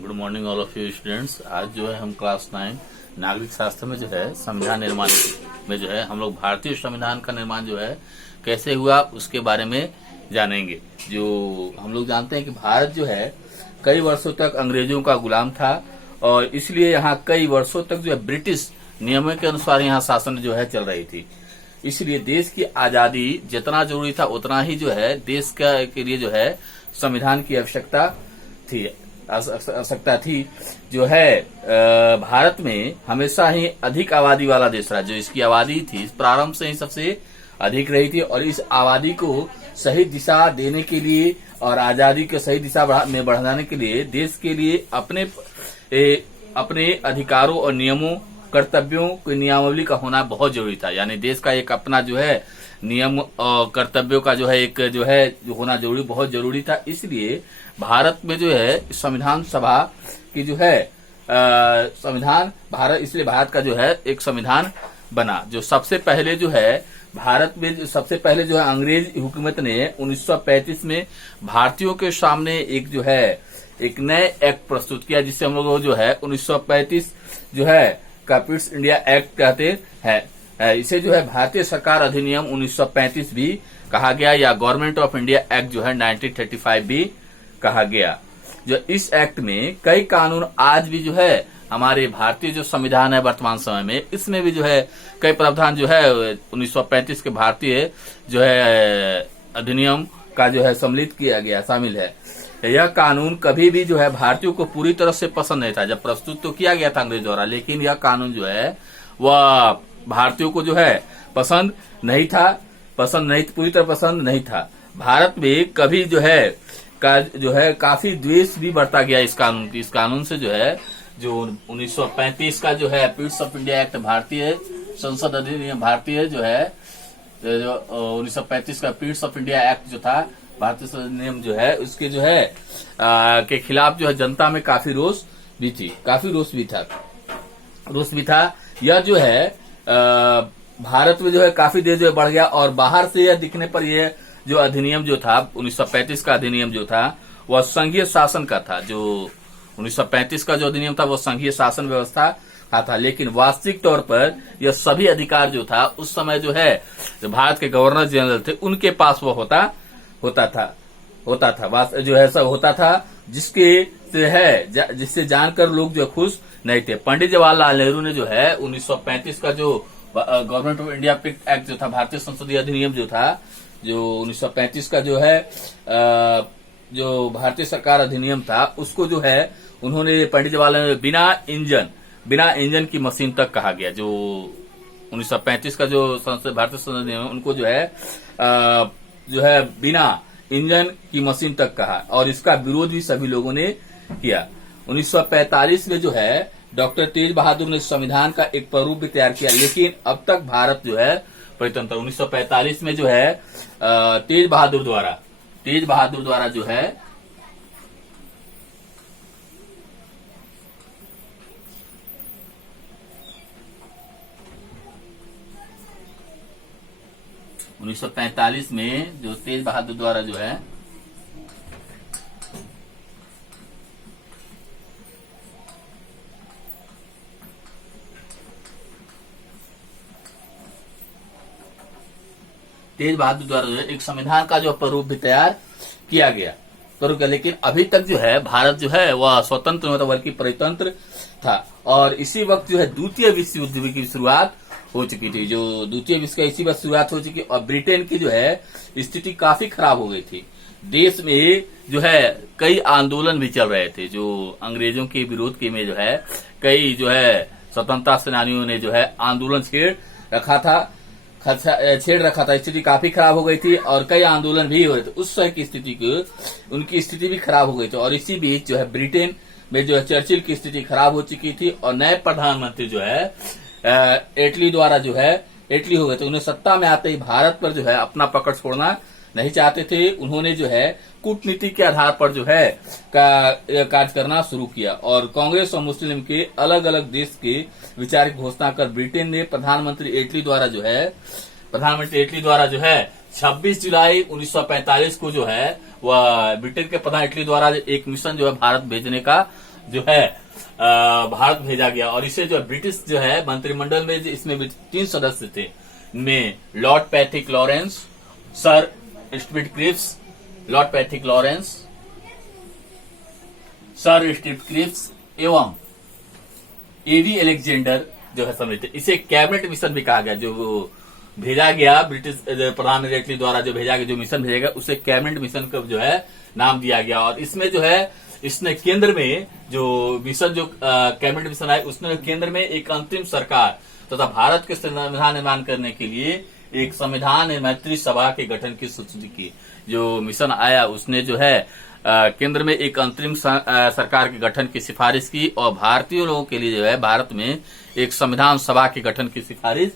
Good morning all of you students. आज जो है हम क्लास 9 नागरिक शास्त्र में जो है संविधान निर्माण में जो है हम लोग भारतीय संविधान का निर्माण जो है कैसे हुआ उसके बारे में जानेंगे। जो हम लोग जानते हैं कि भारत जो है कई वर्षों तक अंग्रेजों का गुलाम था और इसलिए यहाँ कई वर्षों तक जो है ब्रिटिश नियमों के अनुसार यहाँ शासन जो है चल रही थी। इसलिए देश की आजादी जितना जरूरी था उतना ही जो है देश के लिए जो है संविधान की आवश्यकता थी। जो है भारत में हमेशा ही अधिक आबादी वाला देश रहा। जो इसकी आबादी थी प्रारंभ से ही सबसे अधिक रही थी और इस आबादी को सही दिशा देने के लिए और आजादी के सही दिशा में बढ़ाने के लिए देश के लिए अपने अधिकारों और नियमों कर्तव्यों की नियमावली का होना बहुत जरूरी था। यानी देश का एक अपना जो है नियम और कर्तव्यों का जो है एक जो है जो होना जरूरी बहुत जरूरी था। इसलिए भारत में जो है संविधान सभा की जो है इसलिए भारत का जो है एक संविधान बना। जो सबसे पहले जो है भारत में सबसे पहले जो है अंग्रेज हुकूमत ने 1935 में भारतीयों के सामने एक जो है एक नए एक्ट प्रस्तुत किया जिससे हम लोग जो है 1935 जो है पिट्स इंडिया एक्ट कहते हैं। इसे जो है भारतीय सरकार अधिनियम 1935 भी कहा गया या गवर्नमेंट ऑफ इंडिया एक्ट जो है 1935 भी कहा गया। जो इस एक्ट में कई कानून आज भी जो है हमारे भारतीय जो संविधान है वर्तमान समय में इसमें भी जो है कई प्रावधान जो है 1935 के भारतीय जो है अधिनियम का जो है सम्मिलित किया गया शामिल है। यह कानून कभी भी जो है भारतीयों को पूरी तरह से पसंद नहीं था। जब प्रस्तुत तो किया गया था अंग्रेज द्वारा लेकिन यह कानून जो है वह भारतीयों को जो है पसंद नहीं था, पूरी तरह पसंद नहीं था। भारत में कभी जो है काफी द्वेष भी बढ़ता गया इस कानून से जो है जो 1935 का जो है पिट्स ऑफ इंडिया एक्ट भारतीय संसद अधिनियम भारतीय जो है जो 1935 का पिट्स ऑफ इंडिया एक्ट जो था भारतीय संसद अधिनियम जो है उसके जो है के खिलाफ जो है जनता में काफी रोष भी था। यह जो है भारत में जो है काफी देर जो है बढ़ गया और बाहर से यह दिखने पर यह जो अधिनियम जो था 1935 का अधिनियम जो था वह संघीय शासन का था। जो 1935 का जो अधिनियम था वह संघीय शासन व्यवस्था का था लेकिन वास्तविक तौर पर यह सभी अधिकार जो था उस समय जो है जो भारत के गवर्नर जनरल थे उनके पास वो होता था जो है सब होता था जिससे जानकर लोग जो खुश नहीं थे। पंडित जवाहरलाल नेहरू ने जो है 1935 का जो गवर्नमेंट ऑफ इंडिया एक्ट जो था भारतीय संसदीय अधिनियम जो था जो 1935 का जो है जो भारतीय सरकार अधिनियम था उसको जो है उन्होंने पंडित जवाहरलाल ने बिना इंजन की मशीन तक कहा गया। जो 1935 का जो भारतीय संसद अधिनियम उनको जो है बिना इंजन की मशीन तक कहा और इसका विरोध भी सभी लोगों ने किया। 1945 में जो है डॉक्टर तेज बहादुर ने संविधान का एक प्रारूप भी तैयार किया लेकिन अब तक भारत जो है परितंत्र 1945 में जो है तेज बहादुर द्वारा जो है में जो तेज बहादुर द्वारा जो है एक संविधान का जो प्रारूप भी तैयार किया गया लेकिन अभी तक जो है भारत जो है वह स्वतंत्र मतलब बल्कि परितंत्र था और इसी वक्त जो है द्वितीय विश्व युद्ध की शुरुआत हो चुकी थी। जो द्वितीय विश्व का इसी वक्त शुरुआत हो चुकी और ब्रिटेन की जो है स्थिति काफी खराब हो गई थी। देश में जो है कई आंदोलन भी चल रहे थे। जो अंग्रेजों के विरोध के में जो है कई जो है स्वतंत्रता सेनानियों ने जो है आंदोलन छेड़ रखा था। स्थिति काफी खराब हो गई थी और कई आंदोलन भी हो रहे थे। उस समय की उनकी स्थिति भी खराब हो गई थी और इसी बीच जो है ब्रिटेन में जो है चर्चिल की स्थिति खराब हो चुकी थी और नए प्रधानमंत्री जो है एटली हो गए थे। उन्हें सत्ता में आते ही भारत पर जो है अपना पकड़ छोड़ना नहीं चाहते थे। उन्होंने जो है कूटनीति के आधार पर जो है कार्य करना शुरू किया और कांग्रेस और मुस्लिम के अलग अलग देश के विचार की घोषणा कर ब्रिटेन ने प्रधानमंत्री एटली द्वारा जो है 26 जुलाई 1945 को जो है वह ब्रिटेन के प्रधान इटली द्वारा एक मिशन जो है भारत भेजने का जो है भारत भेजा गया। और इसे जो है ब्रिटिश जो है मंत्रिमंडल में इसमें भी 3 सदस्य थे, में Lord Patrick Lawrence, sir Stewart Cripps, Lord Patrick Lawrence, sir Stewart Cripps एवं एवी अलेक्जेंडर जो है सम्मिलित थे। इसे कैबिनेट मिशन भी कहा गया। जो भेजा गया ब्रिटिश प्रधानमंत्री द्वारा जो भेजा गया, जो मिशन भेजा गया, उसे कैबिनेट मिशन का जो है नाम दिया गया। और इसमें जो है इसने केंद्र में जो मिशन जो कैबिनेट मिशन आए, उसने केंद्र में एक अंतरिम सरकार तथा भारत के संविधान निर्माण करने के लिए एक संविधान निर्मात्री सभा के गठन की सूची की। जो मिशन आया उसने जो है केंद्र में एक अंतरिम सरकार के गठन की सिफारिश की और भारतीय लोगों के लिए जो है भारत में एक संविधान सभा के गठन की सिफारिश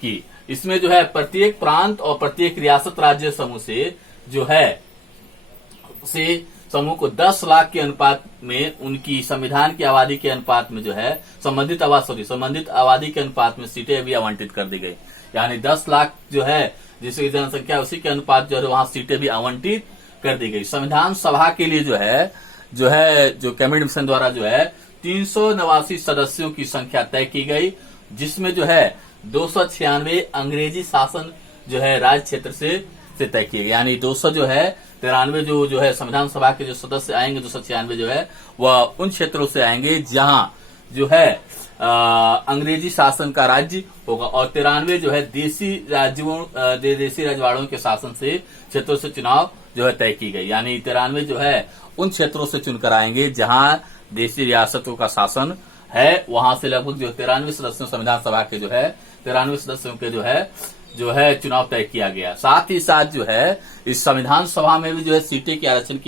की। इसमें जो है प्रत्येक प्रांत और प्रत्येक रियासत राज्य समूह से जो है समूह को 10 लाख के अनुपात में उनकी संविधान की आबादी के अनुपात में जो है संबंधित आबादी के अनुपात में सीटें भी आवंटित कर दी गई। यानी 10 लाख जो है जिसकी जनसंख्या उसी के अनुपात जो है वहां सीटें भी आवंटित कर दी गई। संविधान सभा के लिए जो कैबिनेट मिशन द्वारा जो है 389 सदस्यों की संख्या तय की गई, जिसमें जो है 296 अंग्रेजी शासन जो है राज्य क्षेत्र से तय किए गए। यानी 293 जो है संविधान सभा के जो सदस्य आएंगे, 296 जो है वह उन क्षेत्रों से आएंगे जहां जो है अंग्रेजी शासन का राज्य होगा, और 93 जो है देसी राजवाड़ों के शासन से क्षेत्रों से चुनाव जो है तय की गई। यानी 93 जो है उन क्षेत्रों से चुनकर आएंगे जहां देसी रियासतों का शासन है। वहां से लगभग जो 93 सदस्यों संविधान सभा के जो है 93 सदस्यों के जो है चुनाव तय किया गया। साथ ही साथ जो है इस संविधान सभा में भी जो है सीटें की आरक्षित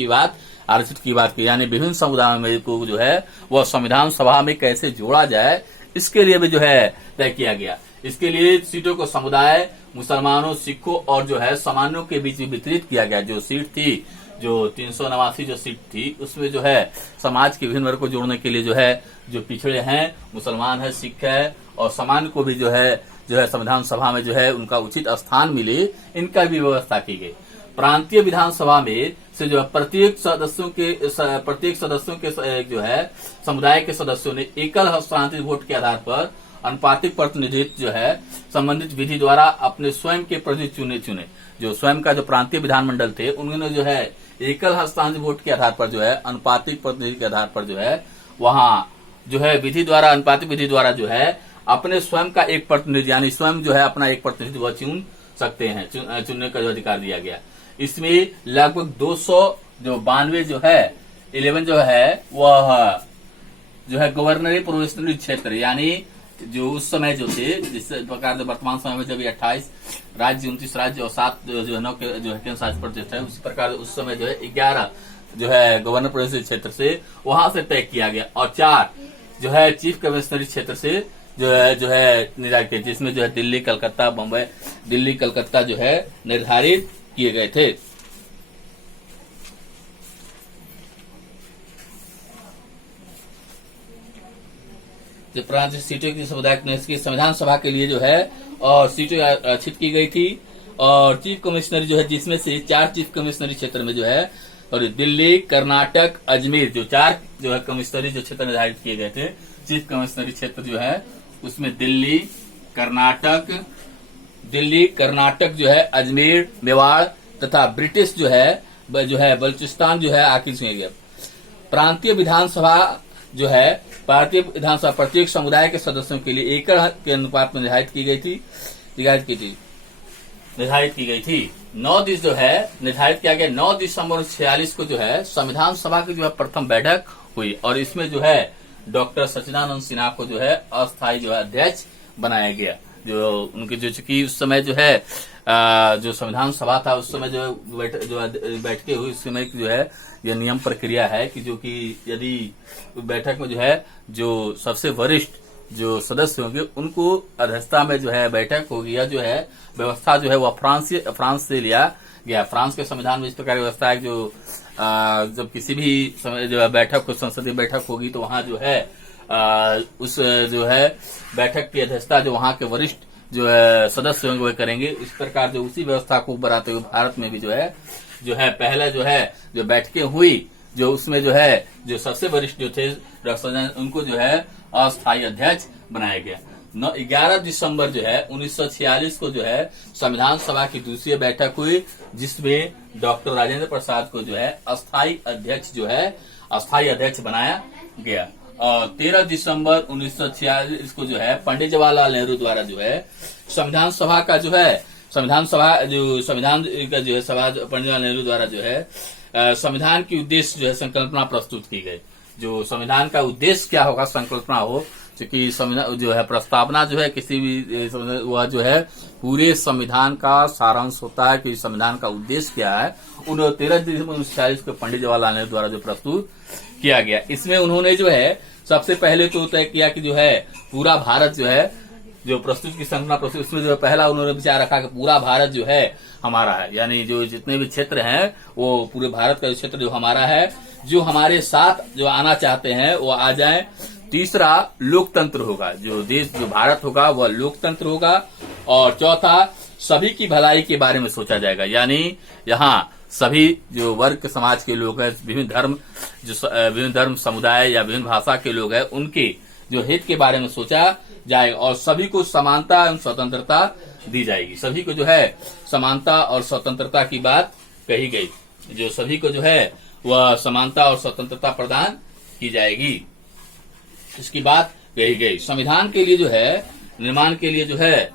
की बात की। यानी विभिन्न समुदायों में को जो है वह संविधान सभा में कैसे जोड़ा जाए, इसके लिए भी जो है तय किया गया। इसके लिए सीटों को समुदाय, मुसलमानों, सिखों और जो है सामान्यों के बीच में वितरित किया गया। जो सीट थी, जो 389 जो सीट थी, उसमें जो है समाज के विभिन्न वर्ग को जोड़ने के लिए जो है जो पिछड़े हैं, मुसलमान है, सिख है और सामान्य को भी जो है संविधान सभा में जो है उनका उचित स्थान मिले, इनका भी व्यवस्था की गई। प्रांतीय विधानसभा में से जो है प्रत्येक सदस्यों के जो है समुदाय के सदस्यों ने एकल हस्तांतरित वोट के आधार पर अनुपातिक प्रतिनिधित्व जो है संबंधित विधि द्वारा अपने स्वयं के प्रतिनिधि चुने। जो स्वयं का जो प्रांतीय विधानमंडल थे, उन्होंने जो है एकल हस्तांतरित वोट के आधार पर जो है अनुपातिक प्रतिनिधि के आधार पर जो है वहां जो है अनुपातिक विधि द्वारा जो है अपने स्वयं का एक प्रतिनिधि, यानी स्वयं जो है अपना एक प्रतिनिधि वह चुन सकते हैं, चुनने का जो अधिकार दिया गया। इसमें लगभग 292 जो है 11 जो है वह जो है गवर्नरी प्रोविंशियल क्षेत्र, यानी जो उस समय जो थे, जिस प्रकार से वर्तमान समय में जब 28 राज्य, 29 राज्य और 7 जो है 9 जो है केंद्र शासित प्रदेश है, उसी प्रकार उस समय जो है 11 जो है गवर्नर प्रोविंशियल क्षेत्र से वहां से तय किया गया, और 4 जो है चीफ कमिश्नरी क्षेत्र से जो है निर्धारित किया, जिसमें जो है दिल्ली, कलकत्ता जो है निर्धारित किए गए थे। जो प्रांत सीटों की समुदाय की संविधान सभा के लिए जो है और सीटें आरक्षित की गई थी, और चीफ कमिश्नरी जो है जिसमें से 4 चीफ कमिश्नरी क्षेत्र में जो है और दिल्ली, कर्नाटक, अजमेर जो 4 जो है कमिश्नरी जो क्षेत्र निर्धारित किए गए थे। चीफ कमिश्नरी क्षेत्र जो है उसमें दिल्ली, कर्नाटक जो है अजमेर, मेवाड़ तथा ब्रिटिश जो है बलूचिस्तान जो है आखिर में गया। प्रांतीय विधानसभा जो है प्रत्येक समुदाय के सदस्यों के लिए एकड़ के अनुपात में निर्धारित की गई थी। 9 जो है निर्धारित किया गया। 9 दिसंबर 1946 को जो है संविधान सभा की जो है प्रथम बैठक हुई, और इसमें जो है डॉक्टर सच्चिदानंद सिन्हा को जो है अस्थायी जो है अध्यक्ष बनाया गया। जो उनके जो चूंकि उस समय जो है जो संविधान सभा था, उस समय जो बैठकें हुई, उस समय जो है यह नियम प्रक्रिया है कि जो कि यदि बैठक में जो है जो सबसे वरिष्ठ जो सदस्य होंगे उनको अध्यक्षता में जो है बैठक होगी। यह जो है व्यवस्था जो है वह फ्रांस से लिया गया। फ्रांस के संविधान में इस प्रकार व्यवस्था है जो जब किसी भी समय जो बैठक हो, संसदीय बैठक होगी, तो वहां जो है उस जो है बैठक की अध्यक्षता जो वहां के वरिष्ठ जो है सदस्य होंगे वह करेंगे। इस प्रकार जो उसी व्यवस्था को बनाते हुए भारत में भी जो है पहले जो बैठकें हुई जो उसमें जो है जो सबसे वरिष्ठ जो थे डॉक्टर उनको जो है अस्थायी अध्यक्ष बनाया गया। 11 दिसंबर जो है 1946 को जो है संविधान सभा की दूसरी बैठक हुई, जिसमें डॉक्टर राजेंद्र प्रसाद को जो है अस्थायी अध्यक्ष बनाया गया। और 13 दिसंबर 1946 को जो है पंडित जवाहरलाल नेहरू द्वारा जो है संविधान सभा का जो है पंडित जवाहरलाल नेहरू द्वारा जो है संविधान की उद्देश्य जो है संकल्पना प्रस्तुत की गई। जो संविधान का उद्देश्य क्या होगा, संकल्पना हो, क्योंकि संविधान जो है प्रस्तावना जो है किसी भी वह जो है पूरे संविधान का सारांश होता है कि संविधान का उद्देश्य क्या है। 13 दिसंबर 1946 को पंडित जवाहरलाल नेहरू द्वारा जो प्रस्तुत किया गया, इसमें उन्होंने जो है सबसे पहले तो तय किया कि जो है पूरा भारत जो है जो प्रस्तुत की संकल्पना प्रस्तुत, उसमें जो पहला उन्होंने विचार रखा कि पूरा भारत जो है हमारा है, यानी जो जितने भी क्षेत्र हैं वो पूरे भारत का क्षेत्र जो हमारा है, जो हमारे साथ जो आना चाहते हैं वो आ जाएं। तीसरा लोकतंत्र होगा, जो देश जो भारत होगा वह लोकतंत्र होगा। और चौथा सभी की भलाई के बारे में सोचा जाएगा, यानी यहाँ सभी जो वर्ग समाज के लोग हैं, विभिन्न धर्म समुदाय या विभिन्न भाषा के लोग हैं, उनके जो हित के बारे में सोचा जाएगा और सभी को समानता एवं स्वतंत्रता दी जाएगी। सभी को जो है समानता और स्वतंत्रता की बात कही गई, जो सभी को जो है वह समानता और स्वतंत्रता प्रदान की जाएगी, इसकी बात कही गई। संविधान के लिए जो है निर्माण के लिए जो है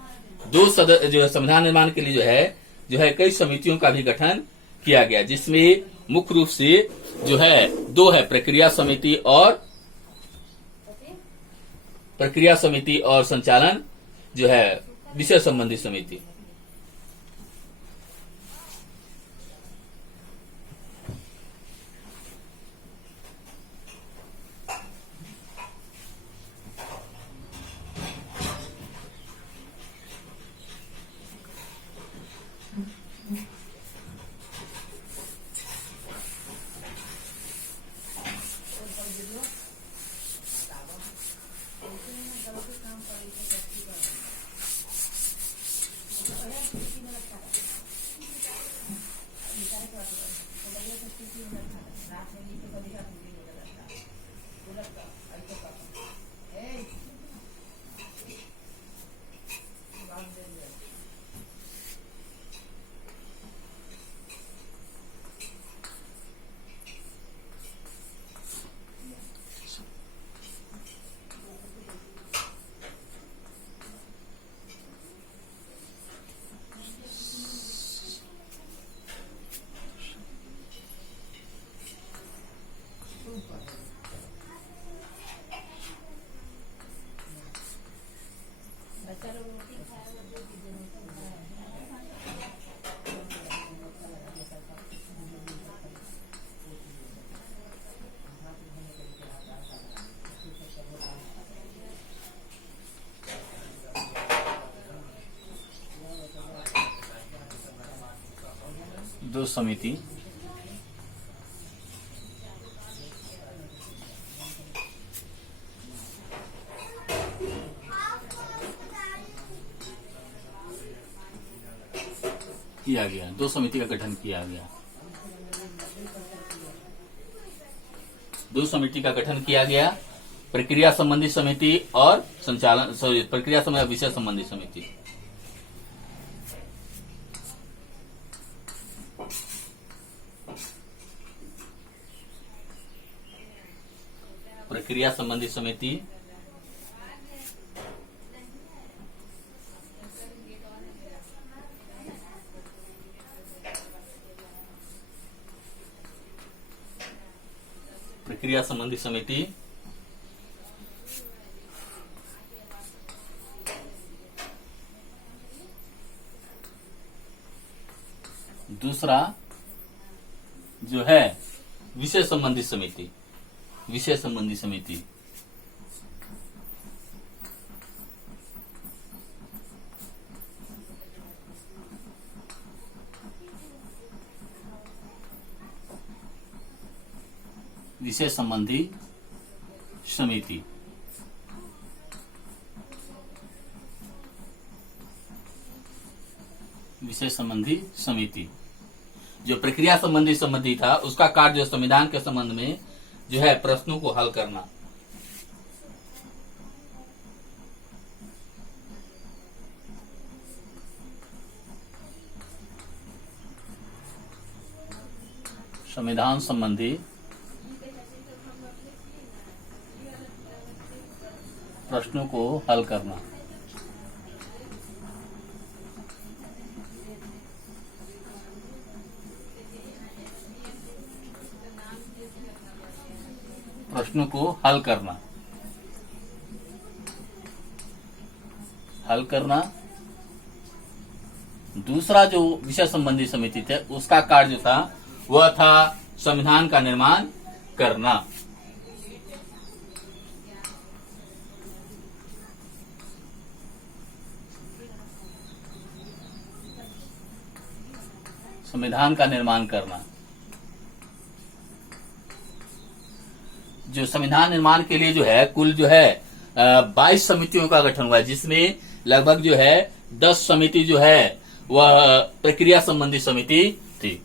संविधान निर्माण के लिए जो है कई समितियों का भी गठन किया गया, जिसमें मुख्य रूप से जो है दो है, प्रक्रिया समिति और संचालन जो है विषय संबंधी समिति। दो समिति किया गया, दो समिति का गठन किया गया। दो समिति का गठन किया गया, प्रक्रिया संबंधी समिति और प्रक्रिया संबंधी विषय संबंधी समिति। प्रक्रिया संबंधी समिति दूसरा जो है विषय संबंधी समिति। विषय संबंधी समिति विषय संबंधी समिति विषय संबंधी समिति जो प्रक्रिया संबंधी सम्मति था उसका कार्य जो संविधान के संबंध में जो है प्रश्नों को हल करना। संविधान संबंधी प्रश्नों को हल करना। प्रश्नों को हल करना। हल करना। दूसरा जो विषय संबंधी समिति थे उसका कार्य जो था वह था संविधान का निर्माण करना। संविधान का निर्माण करना। जो संविधान निर्माण के लिए जो है कुल जो है 22 समितियों का गठन हुआ है, जिसमें लगभग जो है 10 समिति जो है वह प्रक्रिया संबंधी समिति थी।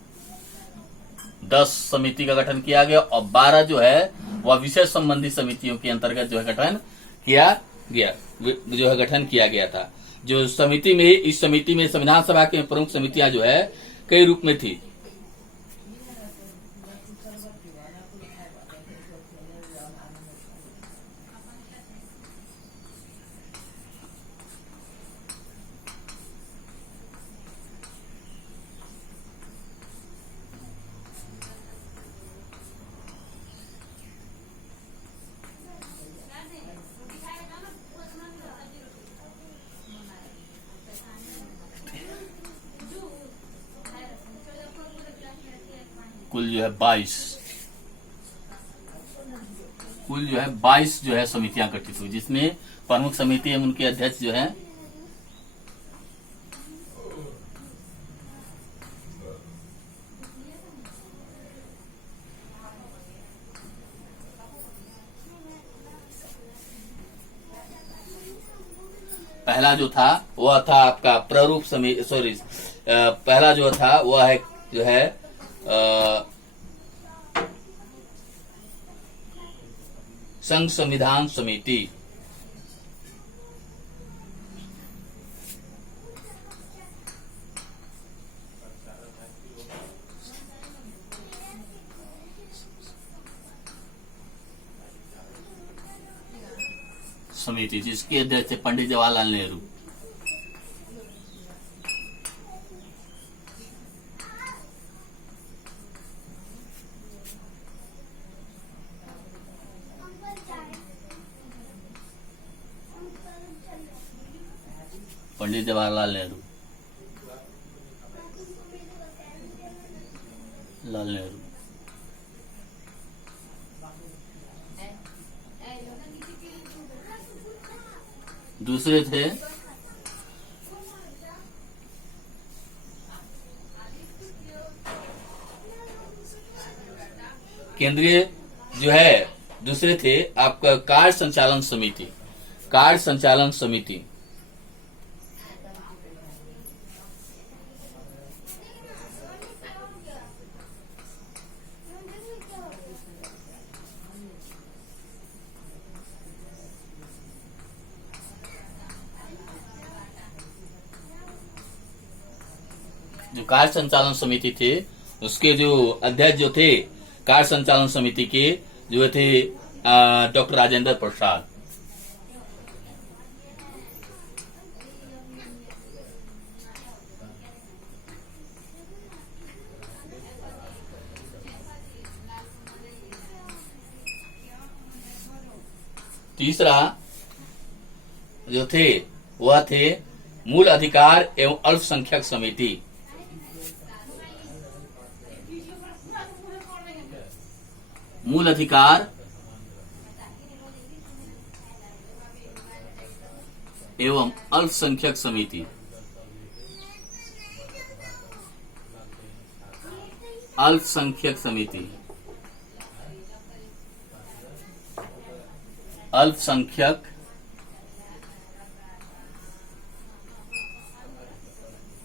10 समिति का गठन किया गया और 12 जो है वह विषय संबंधी समितियों के अंतर्गत जो है गठन किया गया था। जो समिति में इस समिति में संविधान सभा की प्रमुख समितियां जो है कई रूप में थी। कुल जो है 22 जो है समितियां गठित हुई, जिसमें प्रमुख समिति एवं उनके अध्यक्ष जो है पहला जो था वह था आपका प्रारूप समिति, पहला जो था वह है जो है संघ संविधान समिति। जिसके अध्यक्ष थे पंडित जवाहरलाल नेहरू। पंडित जवाहरलाल नेहरू, लाल नेहरू। दूसरे थे केंद्रीय जो है, दूसरे थे आपका कार्य संचालन समिति। कार्य संचालन समिति जो कार्य संचालन समिति थे उसके जो अध्यक्ष जो थे कार्य संचालन समिति के जो थे डॉक्टर राजेंद्र प्रसाद। तीसरा जो थे वह थे मूल अधिकार एवं अल्पसंख्यक समिति। मूल अधिकार एवं अल्पसंख्यक समिति। अल्पसंख्यक समिति, अल्पसंख्यक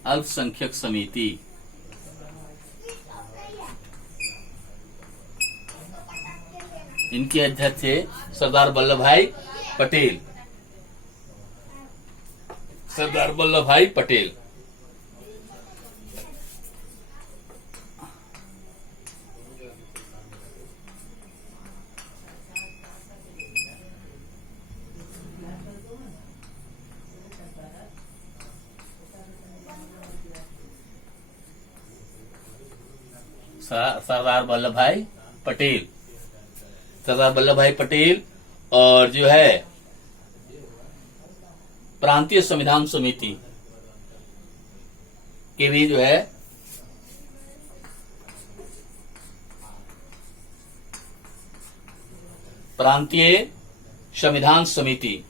अल्पसंख्यक समिति। इनके अध्यक्ष थे सरदार वल्लभ भाई पटेल। सरदार वल्लभ भाई पटेल। सरदार वल्लभ भाई पटेल। सरदार वल्लभ भाई पटेल और जो है प्रांतीय संविधान समिति के भी जो है प्रांतीय संविधान समिति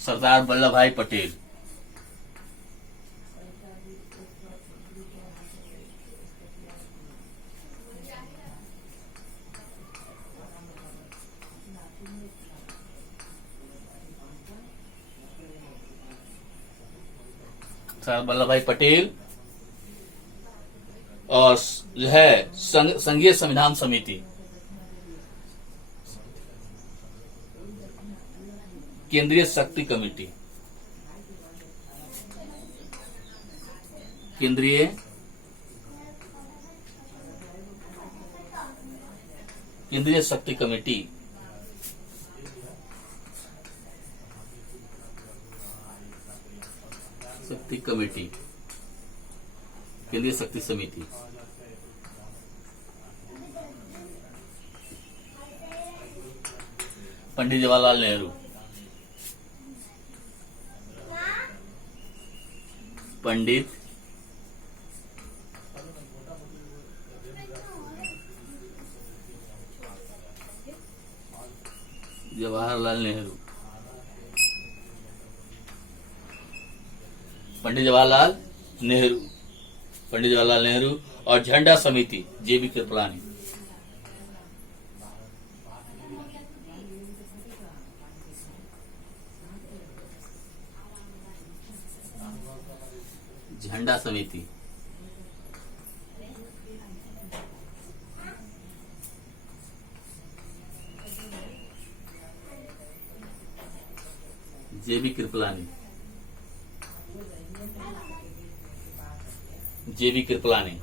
सरदार वल्लभ भाई पटेल। सरदार वल्लभ भाई पटेल और जो है संघीय संविधान समिति, केंद्रीय शक्ति कमेटी, केंद्रीय शक्ति कमेटी, केंद्रीय शक्ति समिति, पंडित जवाहरलाल नेहरू, पंडित जवाहरलाल नेहरू, पंडित जवाहरलाल नेहरू, पंडित जवाहरलाल नेहरू और झंडा समिति जेबी कृपलानी। झंडा समिति, जेबी कृपलानी, जेबी कृपलानी।